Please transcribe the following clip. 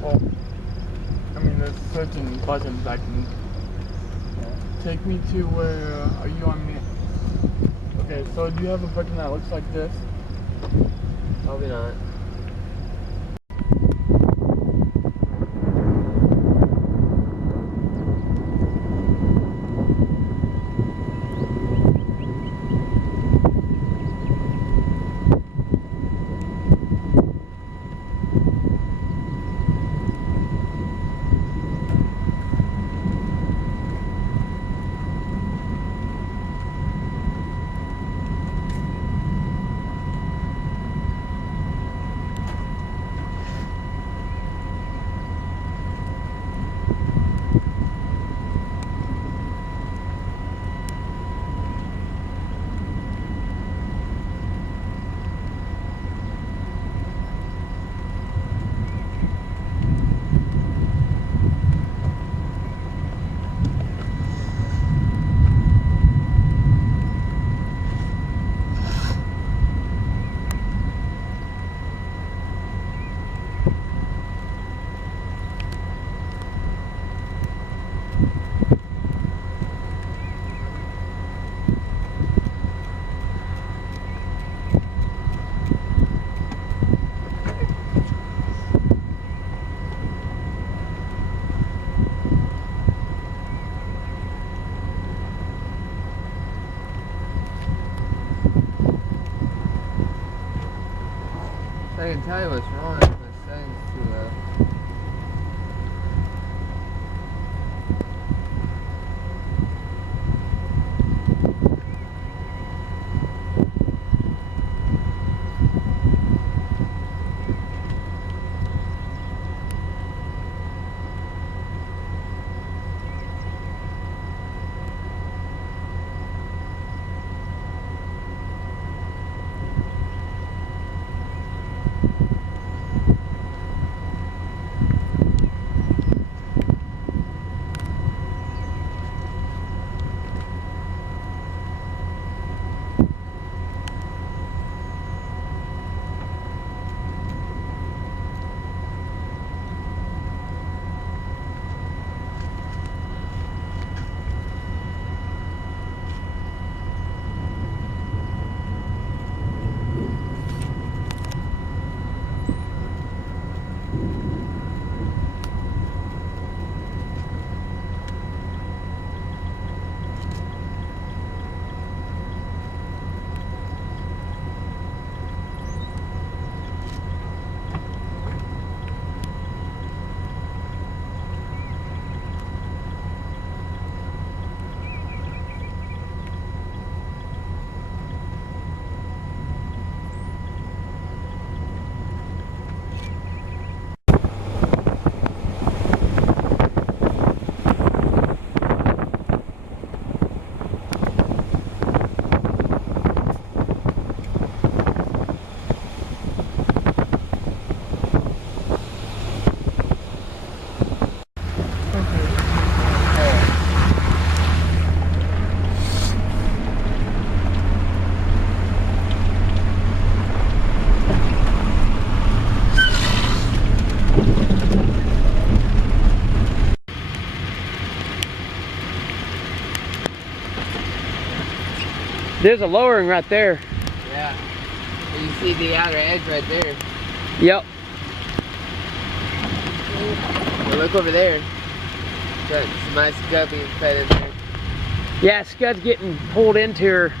Well, I mean, there's certain buttons I can take me to where are you on me? Okay, so do you have a button that looks like this? Probably not. I can tell you what's wrong with my settings too low. There's a lowering right there. Yeah. You see the outer edge right there. Yep. Well, look over there. Got my scud being fed in there. Yeah, Scud's getting pulled into her.